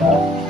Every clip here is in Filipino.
Hello!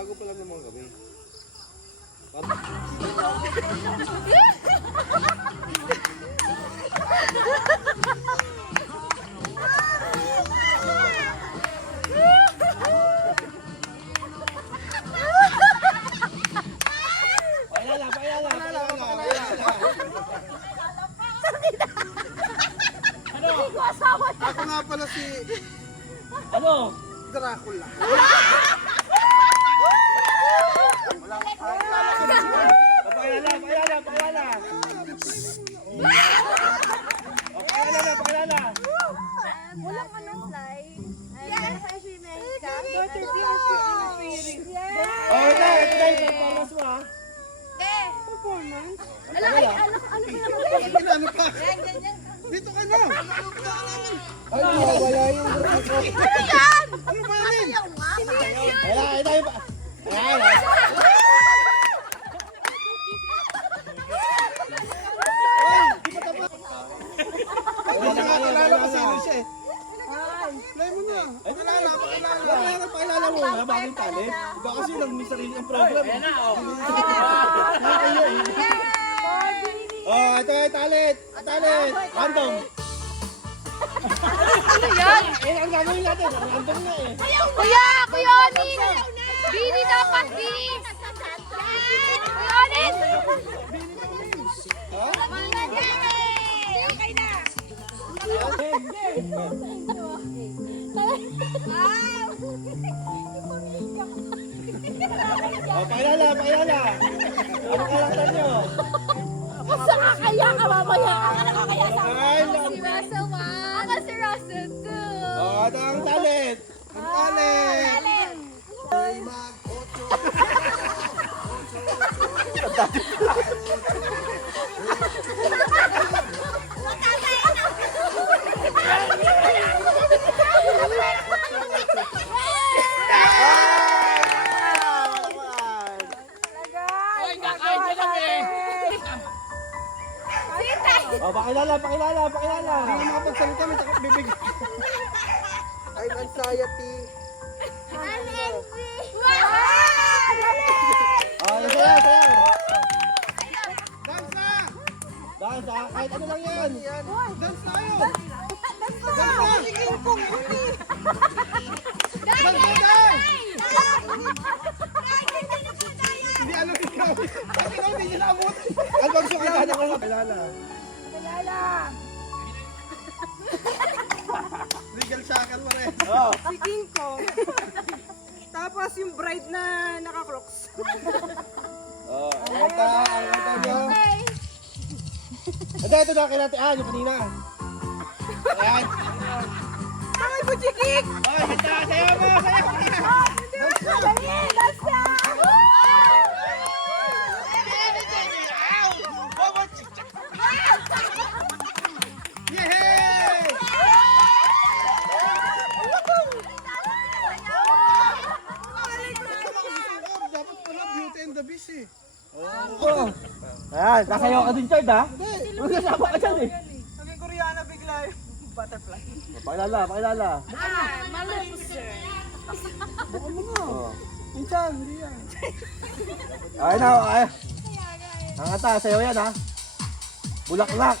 Bago pa lang naman kami. Ako nga pala si... Ano? Dracula. Pakilala. Walang anong fly. Performance mo ha? Ano pa? Dito ka na! Ay, wala yung grupo. Ano yan? Ano ba yan? Hindi na kakilala ko sino siya eh. Play mo na. Ay, pakilala mo. Bagong talent. Iba kasi may sarili ang program. Oh, ito ay talent. Talent. Random. Ano yan? Ang gagawin natin. Random na eh. Kuya Onin! Bini dapat, Bini! Kuya Onin! Okay na! Oh, pakilala. Ano karakter nyo? Basta kakaya ka mamaya! Ako nakakaya sa Ay, Si Russell 1! Ako si Russell 2! oh, ito ang talent. Ang talent. Oh, pakilala. Hindi na makapagsalita, may takot bibig. I'm anxiety. Oh, sayaw. Dansa, kahit ano lang yan. Dance tayo. Hindi alam ikaw. Ikaw hindi niya naabot. Ang pagsukita na ko. Pakilala. Legal shackle mo rin. Oh. Si King Kong. Tapos yung bride na naka-crocs. Oh, ang kanta nyo. Ito na kay natin. Yung kanina. Ayan. Ay, Butchikik! Oh, kita. Sayaw mo. Yehey! Dapat pala Beauty and the Beast eh. Oh. Ayan, kasayaw ka din, Chard ha? Huwag kasama ka dyan eh. Naging Koreana bigla yung butterfly. Pakilala. Baka mo nga. Minsan, hindi yan. Ay na, ay. Ang ata, sayaw yan ha? Bulaklak.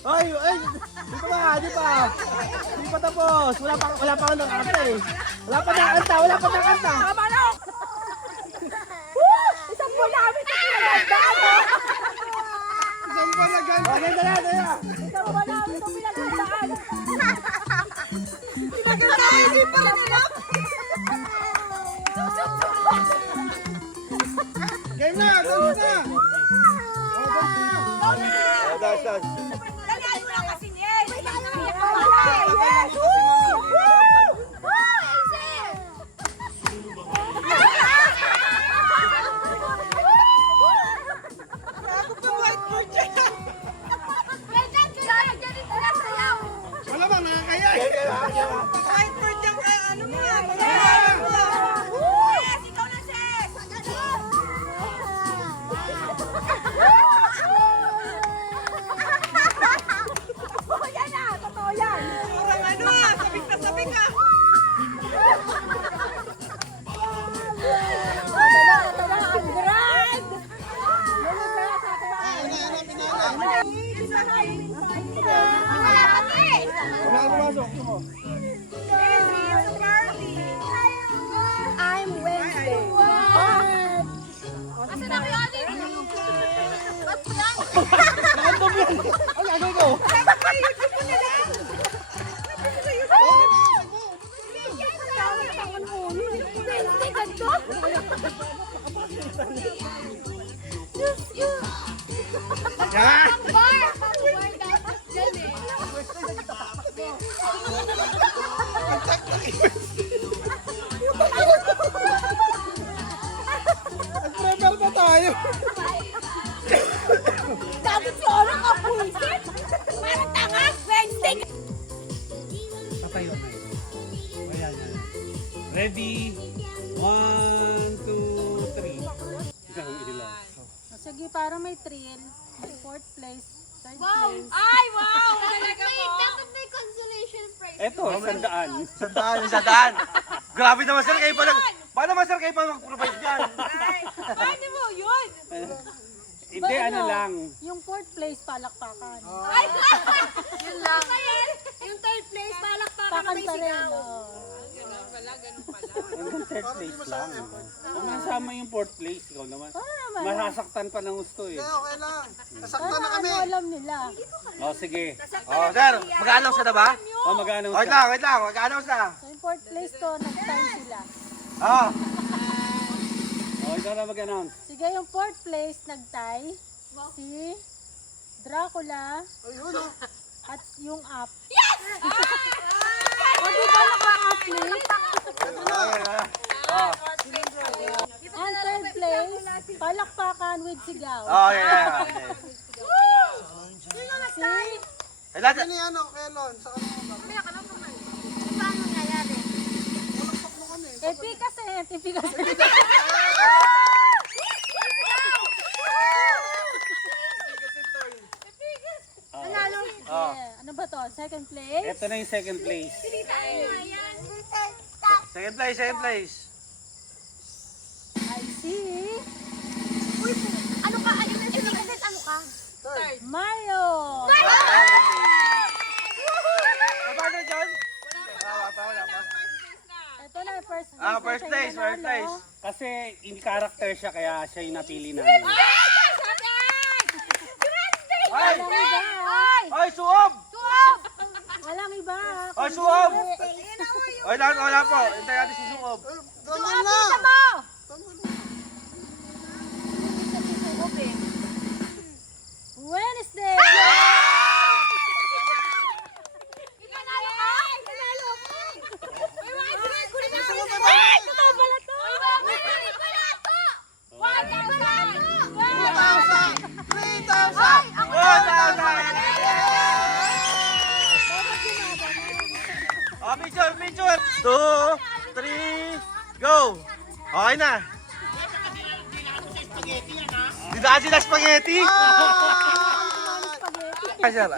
Ay, di pa. Di pa tapos. Wala pa ng kanta eh. Wala pa ng kanta. Manok! Isang buwan namin ito pinagandaan! Isang palagan. Oh, dala. Isang buwan namin ito pinagandaan! Pinagandaan, hindi pa rin nila! Game na, dance na. Oh, dance. Lagyan mo lang kasi niyan! Ako pa whiteboard dyan! Wala bang nakakaya? Whiteboard dyan ka, ano mo nga? Yes, ikaw na, sis! Ano? Wala kasi. Wala ka pumasok. Gusto mo? I'm Wednesday. What? Asa na kayo? What's wrong? Random yan. Ang lagay ko. Wednesday ka to? Diyos ko. Yan. Bar! Bar dapat dyan eh. Nag-prepare na tayo. Dapat si Oro ka puisit. Parang tanga. Wednesday ka. Patayo na yun. Ayan, yan. Ready? 1, 2, 3. Ikaw ilang. Sige, para may thrill. May fourth place, third Wow! place. Ay, wow! Talaga po. Dapat may consolation prize. Eto, 100. Sadaan. Grabe naman sir, kayo pa lang. Paano naman sir, kayo pa mag-provide dyan? Paano mo yun? Hindi, ano lang. Yung fourth place, palakpakan. Ay, yun lang. Yung third place, palakpakan na may Pakanta rin. sigaw. oo. Hanggang third place lang. Kung nasama yung fourth place, ikaw naman. Para naman. Masasaktan pa ng gusto eh. Okay lang. Para ano alam nila. O, sige. Oh, sir, mag-announce na ba? O, mag-announce Wait ka. lang, wait lang. Mag-announce na. So yung fourth place to, nag-tie sila. Ah, O, ikaw na mag-announce. Sige, yung fourth place, nag-tie. Si Dracula. At yung up. Yes! O, di ba naka-athlete? Ang third place, palakpakan with sigaw. Oh, yeah. Si Kailan? Paano nangyayari? Efficacy. Nanalo. Yeah. Ano ba to? Second place? Ito na yung second place. Second place, second place. I see Uy, ano ka? Ano ka? Mario. Paano dyan? Wala pa. Ito na, first place. Ah, first Siya place, yung first nanalo. place. Kasi in character siya, kaya siya yung napili namin. Ay! Ay! Ay, suob! Walang iba. Ay, suob! Ay, wala po. Hintay natin si suob. Wednesday. Nanalo ka? Nanalo ka? May mga drag ko na Ay! Totoo pala to! May mga balato! 1,000! Oh, picture, picture! 2, 3, go! Okay na. Didaan sila spaghetti? Sir,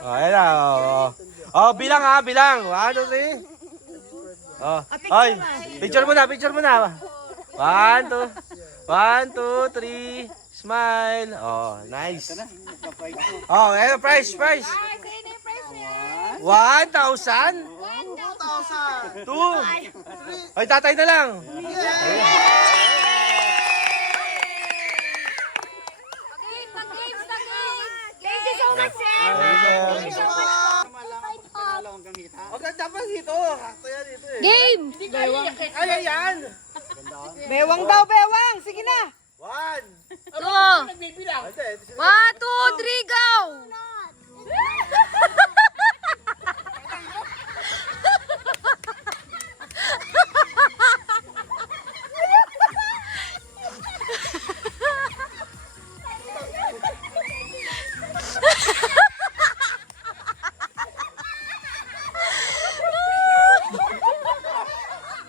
oh, ayan na. Oh, bilang ha, bilang. 1, 2, 3. Oh, ay, picture mo na. 1, 2, 3, smile. Oh, nice. Ito na, nagpa-price mo. Oh, ayan, price. 1,000? 2. Ay, tatay na lang. Thank you so much, sir! Huwag ka dapat dito. Sakto yan dito eh. Game! Ay, ayan. Bewang daw, bewang! Sige na! 1. Two! Ay, 1, 2, 3, go!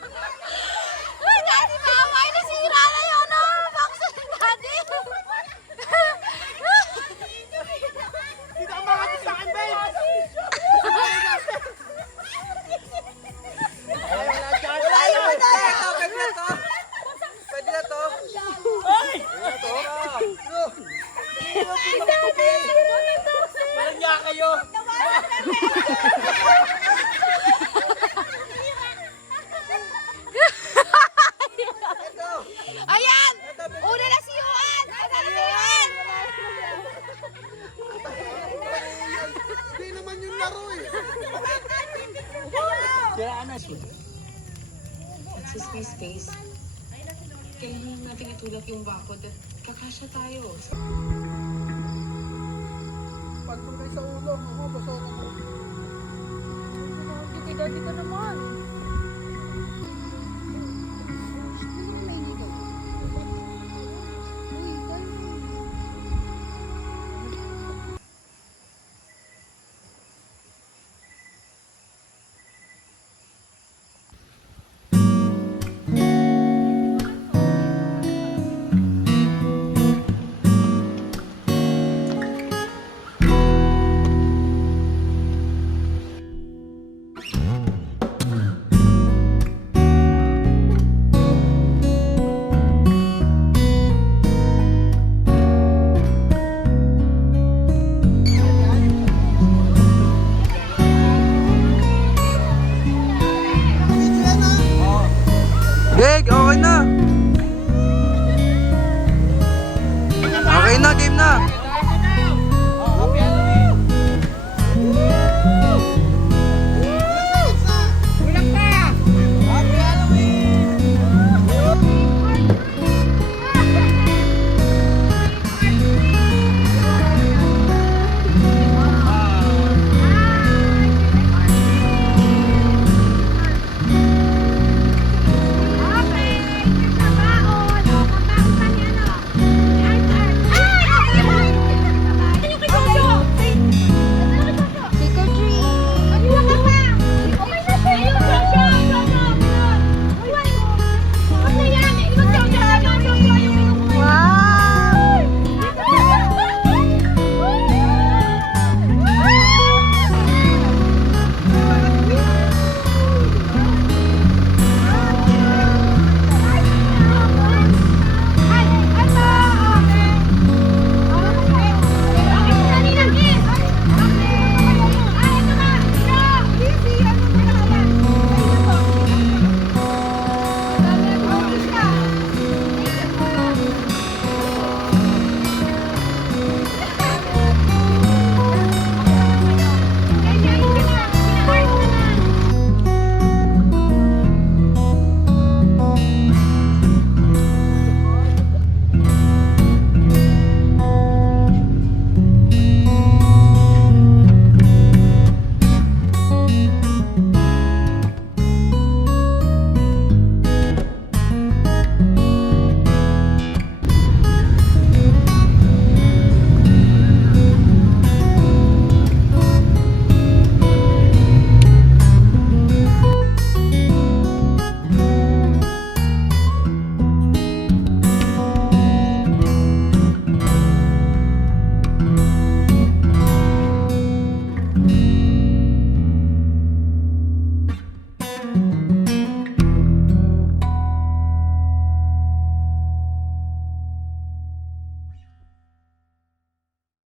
Ay, Daddy, maawa! Nasira na yun! Box ni Daddy! Walang niya kayo. Ayan! Una na si Juan! Una na si Juan! Hindi naman yung laro eh. Access my space. Kailangan natin itulak yung bakod at kakasya tayo. Pag tumay sa ulo, ako basta ako. Dati ko naman. Big, okay na. Okay na, game na.